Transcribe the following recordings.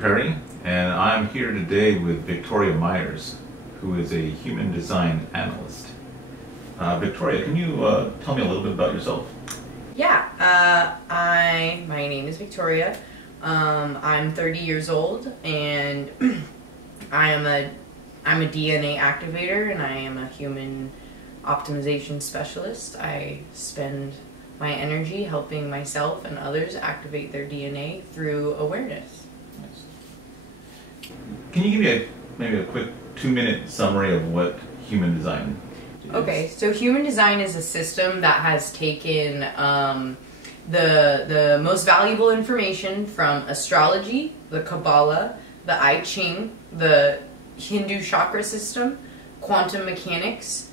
Perry, and I'm here today with Victoria Myers, who is a Human Design Analyst. Victoria, can you tell me a little bit about yourself? Yeah, my name is Victoria. I'm 30 years old, and I'm a DNA activator, and I am a human optimization specialist. I spend my energy helping myself and others activate their DNA through awareness. Nice. Can you give me maybe a quick 2-minute summary of what Human Design is? Okay, so Human Design is a system that has taken the most valuable information from astrology, the Kabbalah, the I Ching, the Hindu chakra system, quantum mechanics,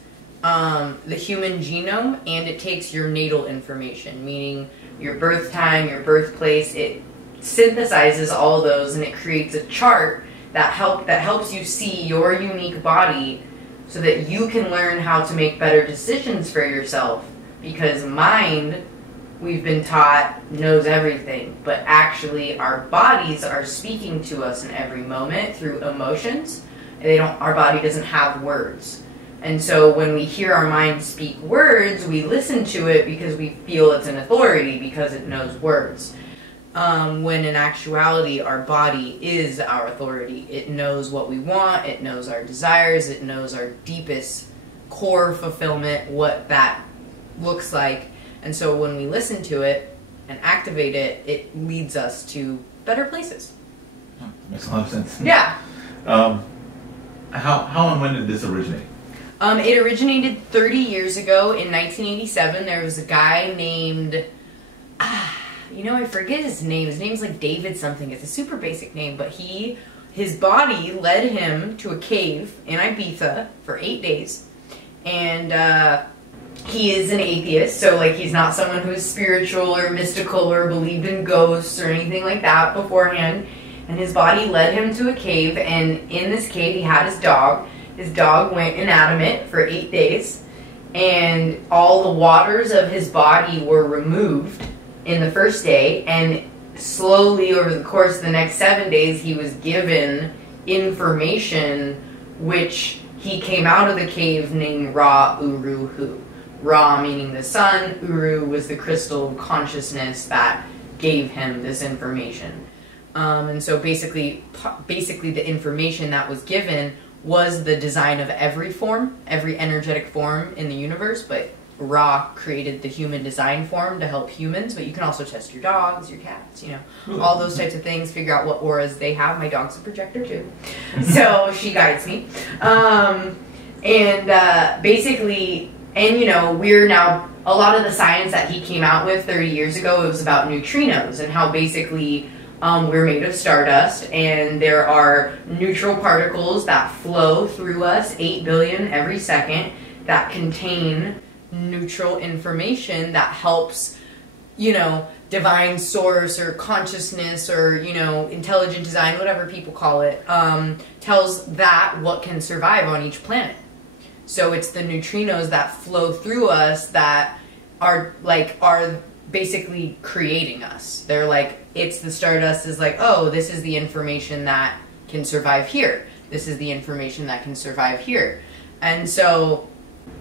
the human genome, and it takes your natal information, meaning your birth time, your birthplace. It synthesizes all those and it creates a chart that helps you see your unique body so that you can learn how to make better decisions for yourself. Because mind, we've been taught, knows everything, but actually our bodies are speaking to us in every moment through emotions. Our body doesn't have words. And so when we hear our mind speak words, we listen to it because we feel it's an authority because it knows words. When in actuality, our body is our authority. It knows what we want, it knows our desires, it knows our deepest core fulfillment, what that looks like. And so when we listen to it and activate it, it leads us to better places. Oh, makes a lot of sense. Yeah. How and when did this originate? It originated 30 years ago in 1987. There was a guy named, I forget his name. His name's like David something. It's a super basic name, but his body led him to a cave in Ibiza for 8 days. And he is an atheist, so like he's not someone who's spiritual or mystical or believed in ghosts or anything like that beforehand. And his body led him to a cave, and in this cave he had his dog. His dog went inanimate for 8 days, and all the waters of his body were removed in the first day, and slowly over the course of the next 7 days he was given information which he came out of the cave named Ra Uru Hu. Ra meaning the sun, Uru was the crystal of consciousness that gave him this information. And so basically the information that was given was the design of every form, every energetic form in the universe, but Ra created the human design form to help humans, but you can also test your dogs, your cats, all those types of things, figure out what auras they have. My dog's a projector too, so she guides me. We're now, a lot of the science that he came out with 30 years ago, it was about neutrinos and how basically we're made of stardust, and there are neutral particles that flow through us, 8 billion every second, that contain neutral information that helps, divine source or consciousness or, intelligent design, whatever people call it, tells that what can survive on each planet. So it's the neutrinos that flow through us that are basically creating us. They're like, it's the stardust is like, oh, this is the information that can survive here. This is the information that can survive here. And so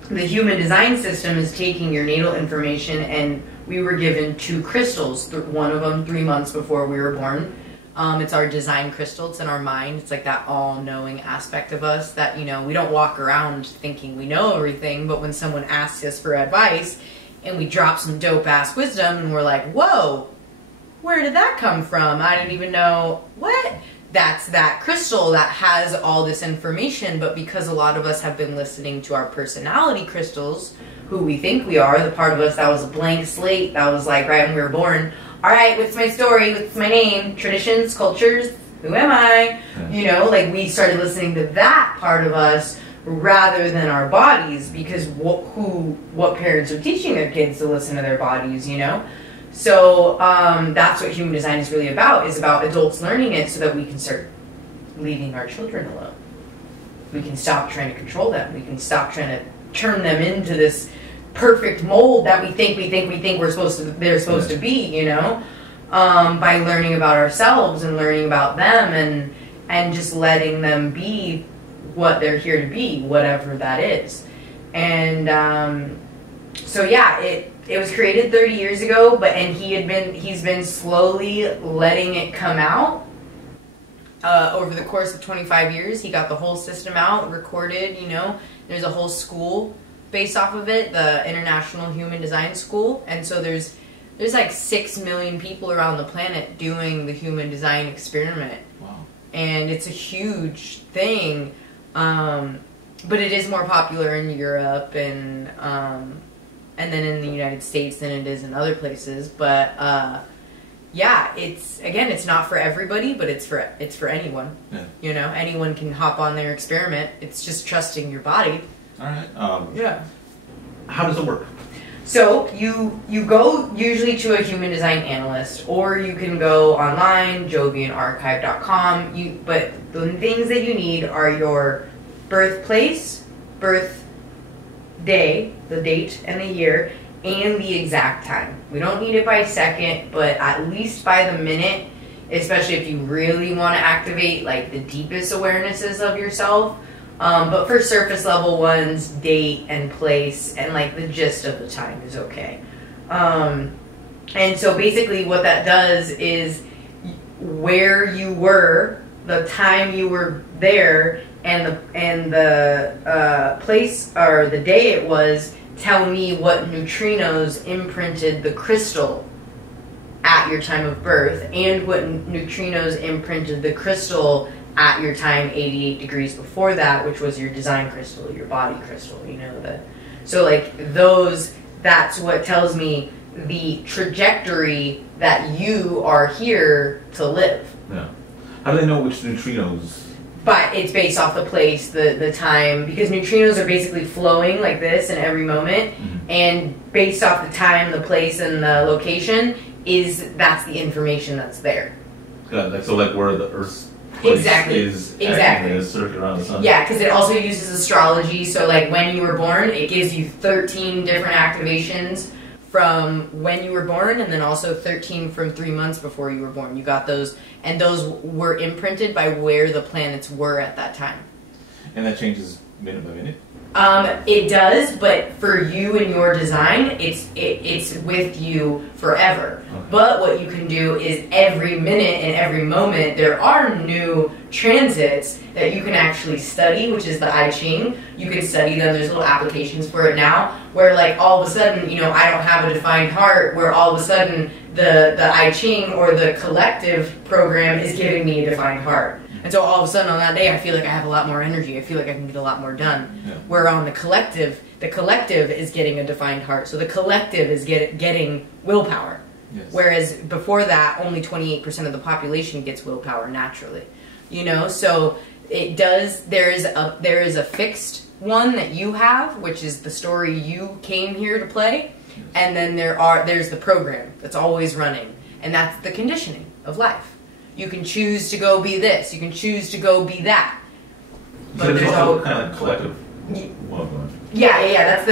the human design system is taking your natal information, and we were given 2 crystals, one of them 3 months before we were born. It's our design crystal. It's in our mind. It's like that all-knowing aspect of us that, we don't walk around thinking we know everything, but when someone asks us for advice and we drop some dope-ass wisdom and we're like, whoa, where did that come from? I didn't even know. What? That's that crystal that has all this information, but because a lot of us have been listening to our personality crystals, who we think we are, the part of us that was a blank slate, that was like right when we were born, all right, what's my story, what's my name, traditions, cultures, who am I? We started listening to that part of us rather than our bodies, because what parents are teaching their kids to listen to their bodies, So that's what human design is really about, is about adults learning it so that we can start leaving our children alone. We can stop trying to control them. We can stop trying to turn them into this perfect mold that we think they're supposed to be, by learning about ourselves and learning about them and just letting them be what they're here to be, whatever that is. And so yeah, it was created 30 years ago, he's been slowly letting it come out. Over the course of 25 years, he got the whole system out, recorded, there's a whole school based off of it, the International Human Design School. And so there's like 6 million people around the planet doing the human design experiment. Wow. And it's a huge thing. But it is more popular in Europe and then in the United States than it is in other places. But yeah, it's not for everybody, but it's for anyone. Yeah. Anyone can hop on their experiment. It's just trusting your body. All right. Yeah. How does it work? So you go usually to a human design analyst, or you can go online, jovianarchive.com. But the things that you need are your birthplace, birth day, the date and the year, and the exact time. We don't need it by second, but at least by the minute, especially if you really want to activate like the deepest awarenesses of yourself. But for surface level ones, date and place and like the gist of the time is okay. And so basically what that does is where you were, the time you were there, and the place or the day it was, tell me what neutrinos imprinted the crystal at your time of birth, and what neutrinos imprinted the crystal at your time 88 degrees before that, which was your design crystal, your body crystal, so like that's what tells me the trajectory that you are here to live. Yeah. How do they know which neutrinos? But it's based off the place, the time, because neutrinos are basically flowing like this in every moment, and based off the time, the place, and the location, that's the information that's there. So like where the Earth's exactly is acting as a circuit around the sun. Yeah, because it also uses astrology. So like when you were born, it gives you 13 different activations from when you were born, and then also 13 from 3 months before you were born. You got those, and those were imprinted by where the planets were at that time. And that changes minute by minute? It does, but for you and your design, it's with you forever. Okay. But what you can do is every minute and every moment, there are new transits that you can actually study, which is the I Ching. You can study them. There's little applications for it now, where like all of a sudden, I don't have a defined heart, where all of a sudden the I Ching or the collective program is giving me a defined heart. And so all of a sudden on that day, I feel like I have a lot more energy. I feel like I can get a lot more done. Yeah. Where on the collective is getting a defined heart. So the collective is getting willpower. Yes. Whereas before that, only 28% of the population gets willpower naturally. So it does. There is a fixed one that you have, which is the story you came here to play, yes. And then there's the program that's always running, and that's the conditioning of life. You can choose to go be this. You can choose to go be that. But there's also kind of collective. Yeah. That's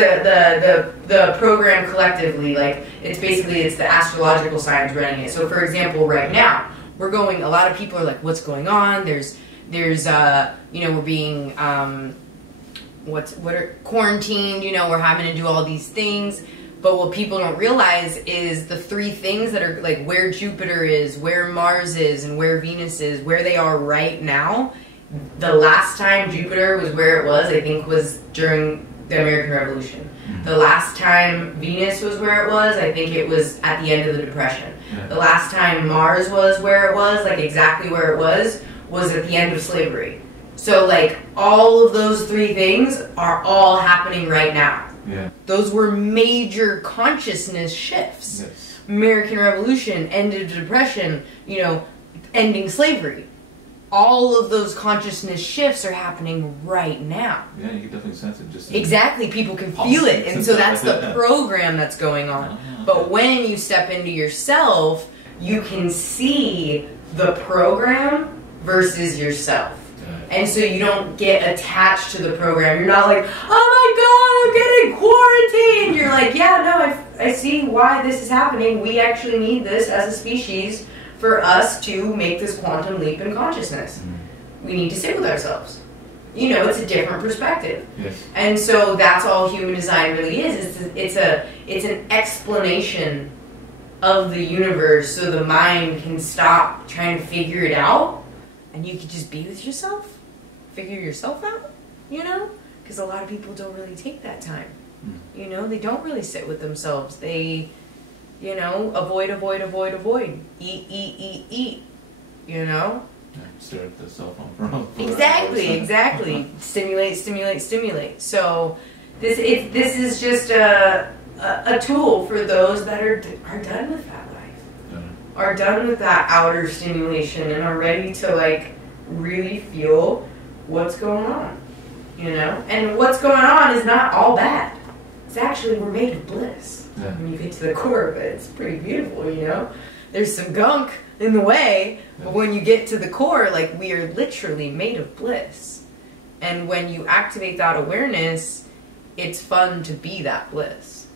the program collectively. Like it's the astrological signs running it. So for example, right now a lot of people are like, what's going on? There's we're being quarantined. We're having to do all these things. But what people don't realize is the 3 things that are like where Jupiter is, where Mars is, and where Venus is, where they are right now. The last time Jupiter was where it was, I think, was during the American Revolution. Mm-hmm. The last time Venus was where it was, I think it was at the end of the Depression. Yeah. The last time Mars was where it was, like exactly where it was at the end of slavery. So like all of those 3 things are all happening right now. Yeah. Those were major consciousness shifts. Yes. American Revolution, end of the Depression, ending slavery. All of those consciousness shifts are happening right now. Yeah, you can definitely sense it. Just exactly, people can feel it, and so that's the program that's going on. But when you step into yourself, you can see the program versus yourself. And so you don't get attached to the program. You're not like, oh my God, I'm getting quarantined. You're like, yeah, no, I see why this is happening. We actually need this as a species for us to make this quantum leap in consciousness. We need to sit with ourselves. You know, it's a different perspective. Yes. And so that's all human design really is. It's an explanation of the universe so the mind can stop trying to figure it out and you can just be with yourself, figure yourself out, you know? Because a lot of people don't really take that time. You know, they don't really sit with themselves. They, you know, avoid. Eat, you know? Yeah, stare at the cell phone for Exactly. Stimulate. So this is just a tool for those that are done with that life, are done with that outer stimulation, and are ready to like really feel what's going on, you know. And what's going on is not all bad. It's actually, we're made of bliss. Yeah. When you get to the core of it, it's pretty beautiful, you know. There's some gunk in the way, but when you get to the core, like, we are literally made of bliss. And when you activate that awareness, it's fun to be that bliss.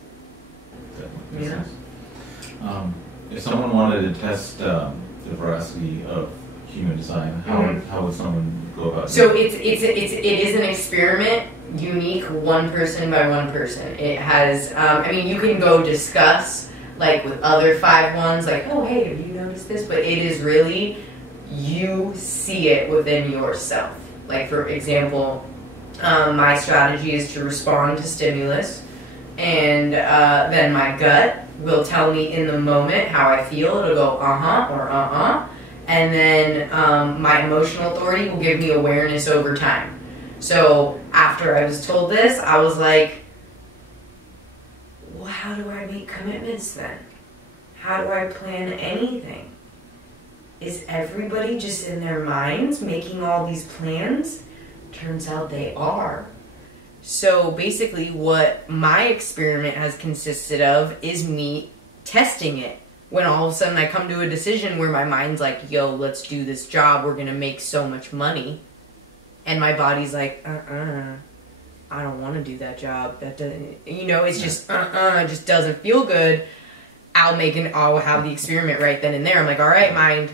Definitely. Yeah. If someone wanted to test the veracity of human design, how would someone go about it? So it is an experiment, unique, one person by one person. It has, I mean, you can go discuss, like, with other 5-1s, like, oh, hey, have you noticed this? But it is really, you see it within yourself. Like, for example, my strategy is to respond to stimulus, and then my gut will tell me in the moment how I feel. It'll go, uh-huh, or uh-uh. And then my emotional authority will give me awareness over time. So after I was told this, I was like, well, how do I make commitments then? How do I plan anything? Is everybody just in their minds making all these plans? Turns out they are. So basically what my experiment has consisted of is me testing it. When all of a sudden I come to a decision where my mind's like, yo, let's do this job, we're gonna make so much money. And my body's like, I don't want to do that job. That doesn't, you know, it's just, it just doesn't feel good. I'll have the experiment right then and there. I'm like, all right, mind.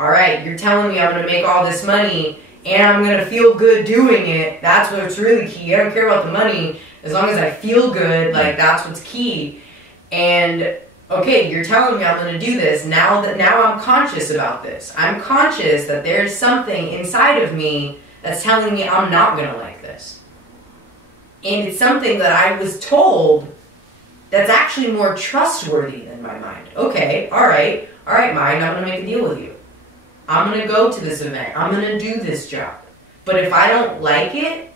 All right, you're telling me I'm going to make all this money and I'm going to feel good doing it. That's what's really key. I don't care about the money. As long as I feel good, like, that's what's key. And, okay, you're telling me I'm going to do this. Now I'm conscious about this. I'm conscious that there's something inside of me that's telling me I'm not going to like this. And it's something that I was told that's actually more trustworthy than my mind. Okay, all right, mind, I'm going to make a deal with you. I'm going to go to this event. I'm going to do this job. But if I don't like it,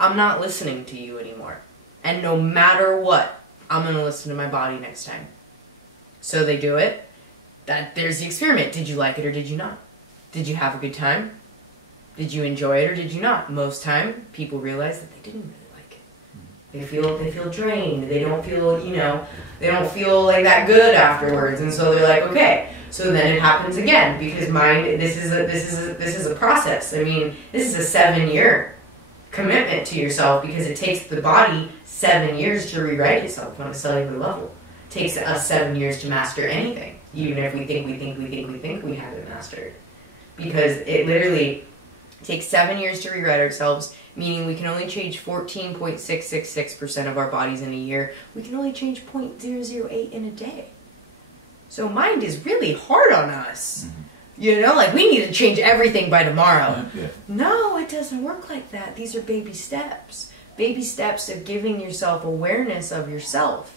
I'm not listening to you anymore. And no matter what, I'm going to listen to my body next time. So they do it. There's the experiment. Did you like it or did you not? Did you have a good time? Did you enjoy it or did you not? Most time, people realize that they didn't really like it. They feel drained. They don't feel, they don't feel like that good afterwards. And so they're like, okay. So then it happens again because mind. This is a process. I mean, this is a 7-year commitment to yourself because it takes the body 7 years to rewrite itself on a cellular level. It takes us 7 years to master anything, even if we think we have it mastered, because it literally takes 7 years to rewrite ourselves, meaning we can only change 14.666% of our bodies in a year. We can only change 0.008 in a day. So mind is really hard on us. Mm-hmm. Like we need to change everything by tomorrow. Yeah. No, it doesn't work like that. These are baby steps. Baby steps of giving yourself awareness of yourself.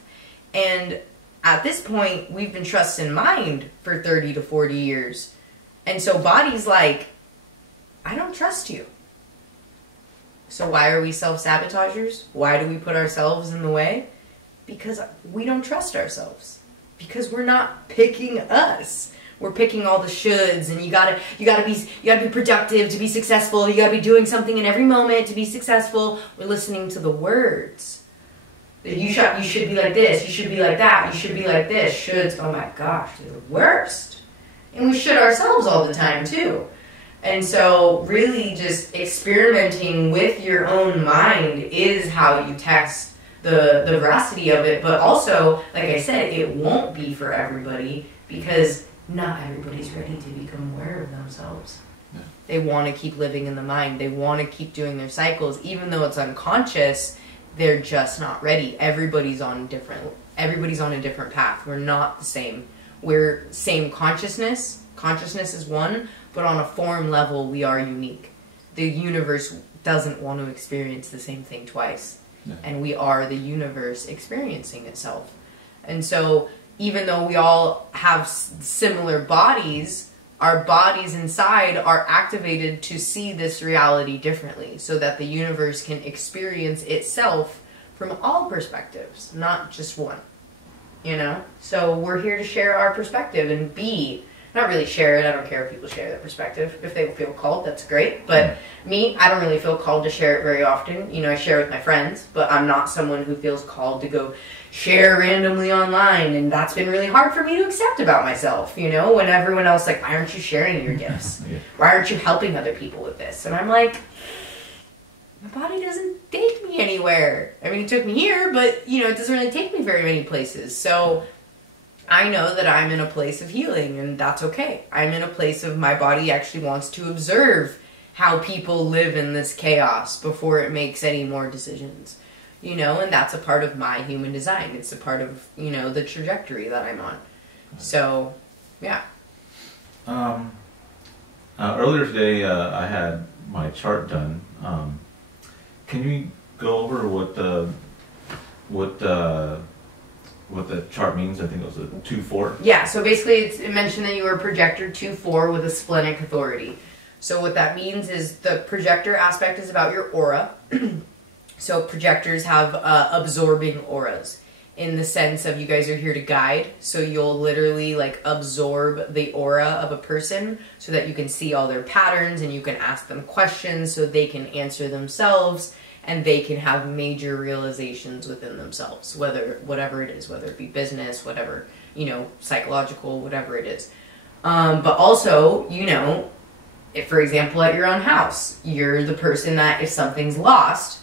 And at this point, we've been trusting mind for 30 to 40 years. And so body's like, I don't trust you. So why are we self-sabotagers? Why do we put ourselves in the way? Because we don't trust ourselves. Because we're not picking us. We're picking all the shoulds, and you gotta be productive to be successful. You gotta be doing something in every moment to be successful. We're listening to the words. You should be like this. You should be like that. You should be like this. Shoulds. Oh my gosh, they're the worst. And we should ourselves all the time too. And so really just experimenting with your own mind is how you test the veracity of it, but also, like I said, it won't be for everybody because not everybody's ready to become aware of themselves. Yeah. They want to keep living in the mind. They want to keep doing their cycles, even though it's unconscious. They're just not ready. Everybody's on a different path. We're not the same. We're same consciousness. Consciousness is one, but on a form level, we are unique. The universe doesn't want to experience the same thing twice. Yeah. And we are the universe experiencing itself. And so even though we all have similar bodies, our bodies inside are activated to see this reality differently so that the universe can experience itself from all perspectives, not just one. You know? So we're here to share our perspective and not really share it. I don't care if people share their perspective. If they feel called, that's great. But me, I don't really feel called to share it very often. You know, I share with my friends, but I'm not someone who feels called to go share randomly online. And that's been really hard for me to accept about myself, you know, when everyone else like, why aren't you sharing your gifts? Yeah. Why aren't you helping other people with this? And I'm like, my body doesn't take me anywhere. I mean, it took me here, but, you know, it doesn't really take me very many places. So I know that I'm in a place of healing, and that's okay. I'm in a place of my body actually wants to observe how people live in this chaos before it makes any more decisions. You know, and that's a part of my human design. It's a part of, you know, the trajectory that I'm on. So, yeah. Earlier today, I had my chart done. Can you go over what the chart means? I think it was a 2-4. Yeah, so basically it mentioned that you were a projector 2-4 with a splenic authority. So what that means is the projector aspect is about your aura. So projectors have absorbing auras in the sense of you guys are here to guide. So you'll literally like absorb the aura of a person so that you can see all their patterns and you can ask them questions so they can answer themselves and they can have major realizations within themselves, whatever it is, whether it be business, whatever, you know, psychological, whatever it is. But also, you know, if, for example, at your own house, you're the person that if something's lost,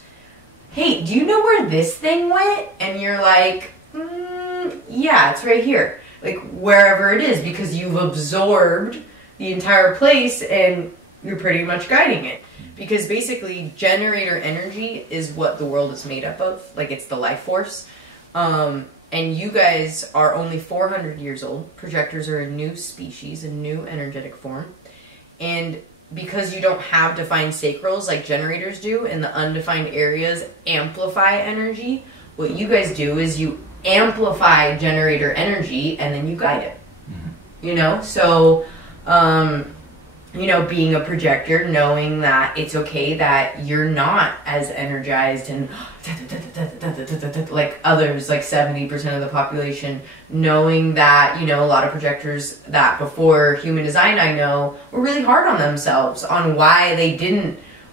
hey, do you know where this thing went? And you're like, yeah, it's right here. Like, wherever it is, because you've absorbed the entire place and you're pretty much guiding it. Because basically, generator energy is what the world is made up of. Like, it's the life force. And you guys are only 400 years old. Projectors are a new species, a new energetic form. And because you don't have defined sacrals like generators do, and the undefined areas amplify energy, what you guys do is you amplify generator energy and then you guide it. Mm-hmm. You know? So, you know, being a projector, knowing that it's okay that you're not as energized and like others, like 70% of the population, knowing that, you know, a lot of projectors that before Human Design I know were really hard on themselves on why they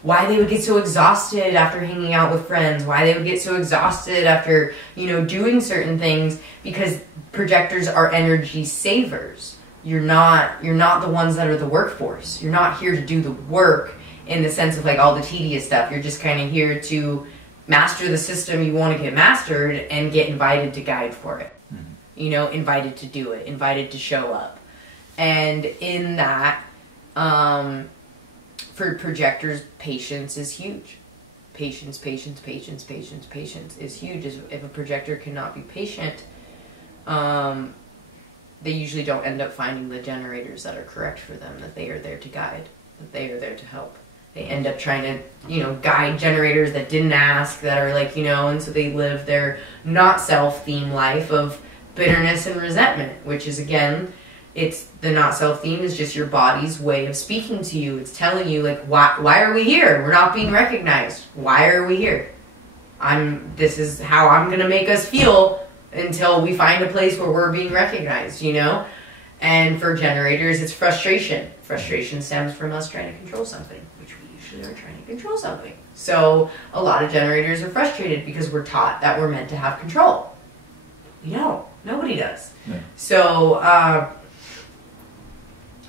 would get so exhausted after hanging out with friends, why they would get so exhausted after, you know, doing certain things, because projectors are energy savers. You're not the ones that are the workforce. You're not here to do the work in the sense of like all the tedious stuff. You're just kind of here to master the system you want to get mastered and get invited to guide for it. Mm-hmm. You know, invited to do it, invited to show up. And in that, for projectors, patience is huge. Patience is huge. If a projector cannot be patient, they usually don't end up finding the generators that are correct for them, that they are there to guide, that they are there to help. They end up trying to, you know, guide generators that didn't ask, that are like, you know, and so they live their not self-theme life of bitterness and resentment, which is, again, it's the not self-theme is just your body's way of speaking to you. It's telling you, like, why are we here? We're not being recognized. Why are we here? This is how I'm going to make us feel until we find a place where we're being recognized, you know? And for generators, it's frustration. Frustration stems from us trying to control something, which we usually are trying to control something. So a lot of generators are frustrated because we're taught that we're meant to have control. You know, nobody does. Yeah. So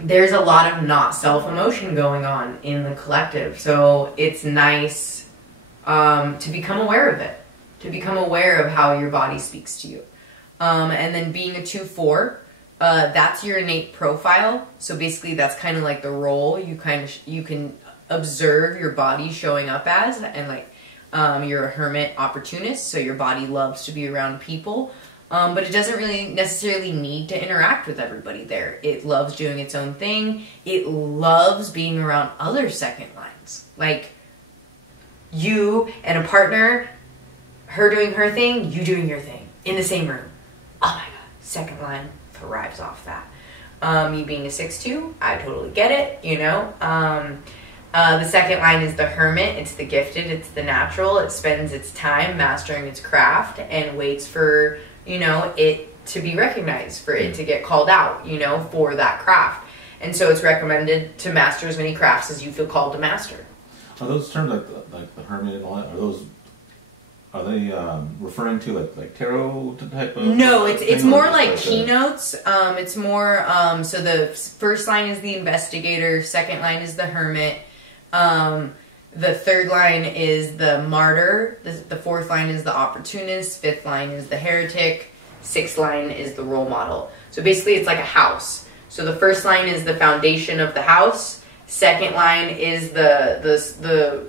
there's a lot of not self-emotion going on in the collective. So it's nice to become aware of it. to become aware of how your body speaks to you. And then being a 2-4, that's your innate profile. So basically that's kind of like the role you can observe your body showing up as, and like you're a hermit opportunist, so your body loves to be around people, but it doesn't really necessarily need to interact with everybody there. It loves doing its own thing. It loves being around other second lines, like you and a partner, her doing her thing, you doing your thing in the same room. Oh my god, second line thrives off that. Me being a 6-2, I totally get it, you know. The second line is the hermit. It's the gifted, it's the natural. It spends its time mastering its craft and waits for, you know, it to be recognized, for it to get called out, you know, for that craft. And so it's recommended to master as many crafts as you feel called to master. Are those terms like the hermit and all that, are they referring to like tarot type of? No, it's more like just keynotes. It's more, so the first line is the investigator, second line is the hermit, the third line is the martyr, the fourth line is the opportunist, fifth line is the heretic, sixth line is the role model. So basically it's like a house. So the first line is the foundation of the house, second line is the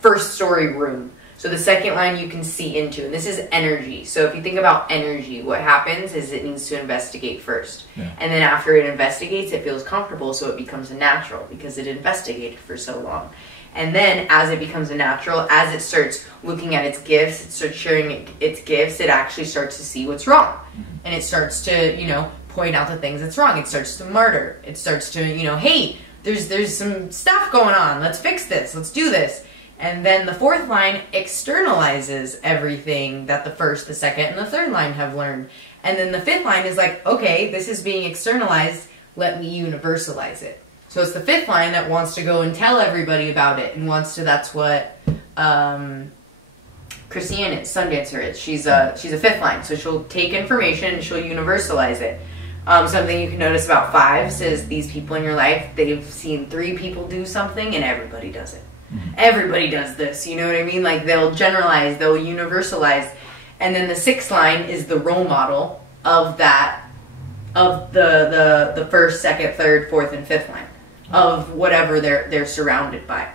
first story room. So the second line you can see into, and this is energy. So if you think about energy, what happens is it needs to investigate first. Yeah. And then after it investigates, it feels comfortable, so it becomes a natural because it investigated for so long. And then as it becomes a natural, as it starts looking at its gifts, it starts sharing its gifts, it actually starts to see what's wrong. And it starts to, you know, point out the things that's wrong. It starts to martyr. It starts to, you know, hey, there's some stuff going on. Let's fix this. Let's do this. And then the fourth line externalizes everything that the first, the second, and the third line have learned. And then the fifth line is like, okay, this is being externalized, let me universalize it. So it's the fifth line that wants to go and tell everybody about it, and wants to, that's what Christiane is, Sundancer is. She's a fifth line, so she'll take information and she'll universalize it. Something you can notice about fives is these people in your life, they've seen 3 people do something and everybody does it. Everybody does this, you know what I mean? Like they'll generalize, they'll universalize. And then the sixth line is the role model of that, of the first, second, third, fourth, and fifth line of whatever they're surrounded by.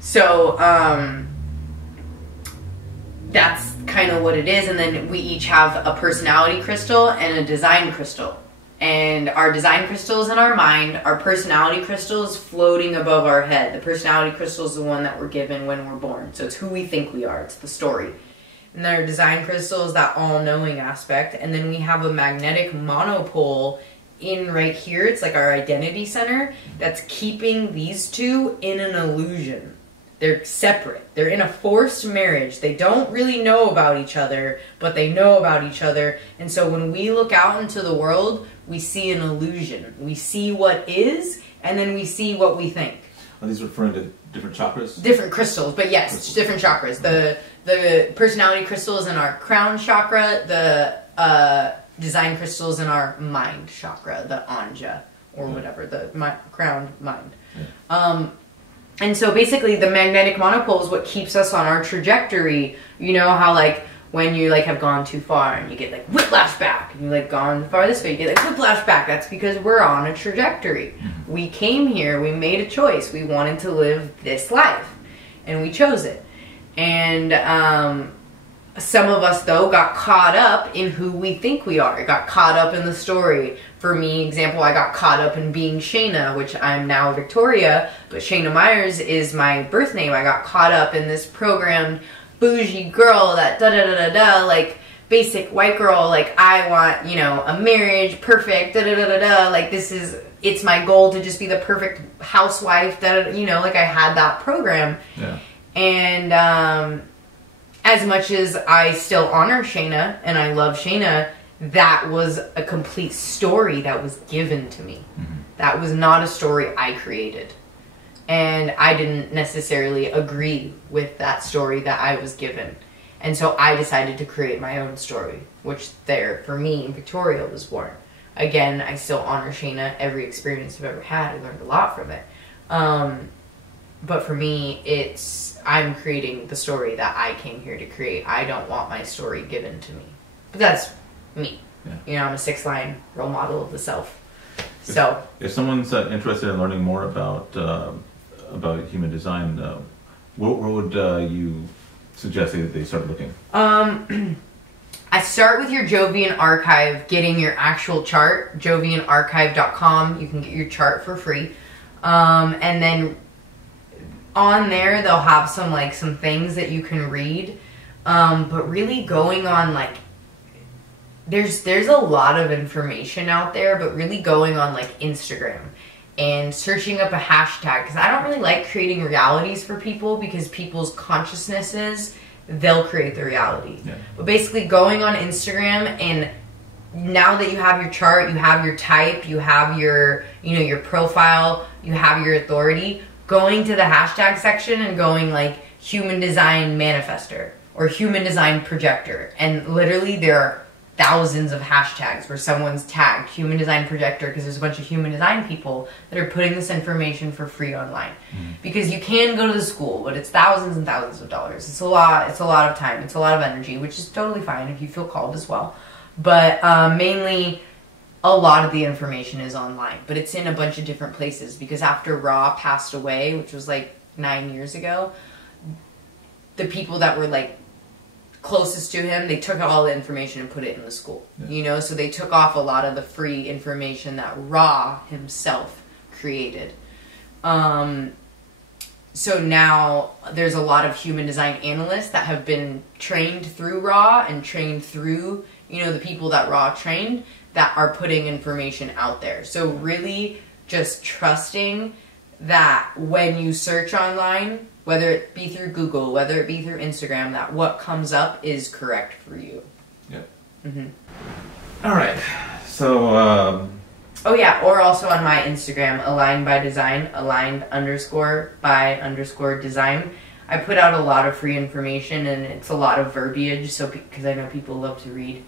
So that's kind of what it is. And then we each have a personality crystal and a design crystal. And our design crystal is in our mind. Our personality crystal is floating above our head. The personality crystal is the one that we're given when we're born. So it's who we think we are. It's the story. And then our design crystal is that all-knowing aspect. And then we have a magnetic monopole in right here. It's like our identity center that's keeping these two in an illusion. They're separate. They're in a forced marriage. They don't really know about each other, but they know about each other. And so when we look out into the world, we see an illusion. We see what is, and then we see what we think. Are these referring to different chakras? Different crystals, but yes, crystals. Different chakras. The personality crystal is in our crown chakra. The design crystal is in our mind chakra, the anja, or whatever, the crown mind. Yeah. And so basically the magnetic monopole is what keeps us on our trajectory. You know how like when you like have gone too far and you get like whiplash back, and you like gone far this way, you get like whiplash back. That's because we're on a trajectory. We came here, we made a choice. We wanted to live this life and we chose it. And some of us though got caught up in who we think we are. Got caught up in the story. For me, example, I got caught up in being Shayna, which I'm now Victoria, but Shayna Myers is my birth name. I got caught up in this programmed bougie girl that da-da-da-da-da, like basic white girl, like I want, you know, a marriage, perfect, da-da-da-da-da, like this is, it's my goal to just be the perfect housewife, da-da-da, you know, like I had that program. Yeah. And as much as I still honor Shayna and I love Shayna, that was a complete story that was given to me. That was not a story I created. And I didn't necessarily agree with that story that I was given. And so I decided to create my own story, which there, for me, Victoria was born. Again, I still honor Shayna. Every experience I've ever had, I learned a lot from it. But for me, I'm creating the story that I came here to create. I don't want my story given to me. But that's me. Yeah. You know, I'm a 6 line role model of the self. So if someone's interested in learning more about human design, where would you suggest that they start looking? I start with your Jovian archive, getting your actual chart, jovianarchive.com. You can get your chart for free. And then on there, they'll have some things that you can read. But really going on, like, there's a lot of information out there, but really going on, like, Instagram and searching up a hashtag, because I don't really like creating realities for people, because people's consciousnesses, they'll create the reality. Yeah. But basically going on Instagram, and now that you have your chart, you have your type, you have your, your profile, you have your authority, going to the hashtag section and going like Human Design Manifester or Human Design Projector, and literally there are thousands of hashtags where someone's tagged Human Design Projector, because there's a bunch of human design people that are putting this information for free online. Because you can go to the school, but it's thousands and thousands of dollars. It's a lot of time, it's a lot of energy, which is totally fine if you feel called as well. But mainly a lot of the information is online, but it's in a bunch of different places, because after Ra passed away, which was like 9 years ago, the people that were like closest to him, they took all the information and put it in the school. Yeah. So they took off a lot of the free information that Ra himself created. So now there's a lot of human design analysts that have been trained through Ra and trained through, the people that Ra trained, that are putting information out there. So really just trusting that when you search online, whether it be through Google, whether it be through Instagram, that what comes up is correct for you. Yeah. All right. So, oh yeah, or also on my Instagram, aligned by design, aligned_by_design. I put out a lot of free information, and it's a lot of verbiage, so because I know people love to read.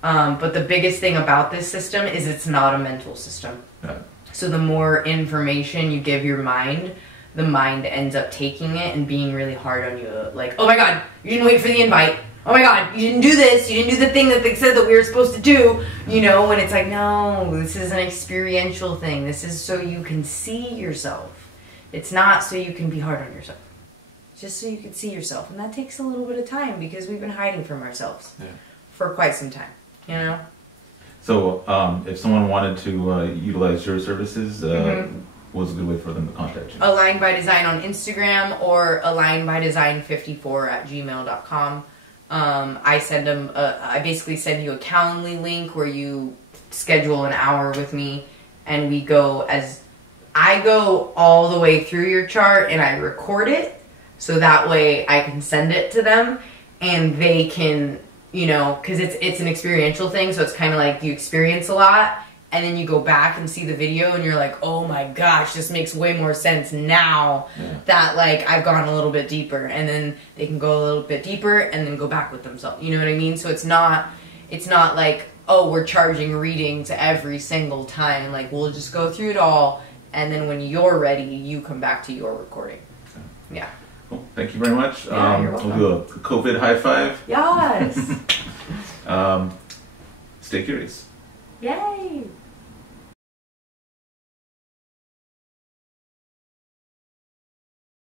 But the biggest thing about this system is it's not a mental system. Yeah. So the more information you give your mind, the mind ends up taking it and being really hard on you. Like, oh my God, you didn't wait for the invite. Oh my God, you didn't do this. You didn't do the thing that they said that we were supposed to do. When it's like, no, this is an experiential thing. This is so you can see yourself. It's not so you can be hard on yourself. It's just so you can see yourself. And that takes a little bit of time, because we've been hiding from ourselves for quite some time. So if someone wanted to utilize your services, what's a good way for them to contact you? Aligned by Design on Instagram, or alignedbydesign54@gmail.com. I basically send you a Calendly link where you schedule an hour with me, and I go all the way through your chart and I record it, so that way I can send it to them and they can, because it's an experiential thing, so it's kind of like you experience a lot, and then you go back and see the video and you're like, oh my gosh, this makes way more sense now that like I've gone a little bit deeper, and then they can go a little bit deeper and then go back with themselves. You know what I mean? So it's not like, oh, we're charging readings every single time. Like, we'll just go through it all, and then when you're ready, you come back to your recording. Yeah. Well, thank you very much. Yeah, you're welcome. We'll do a COVID high five. Yes. Stay curious. Yay.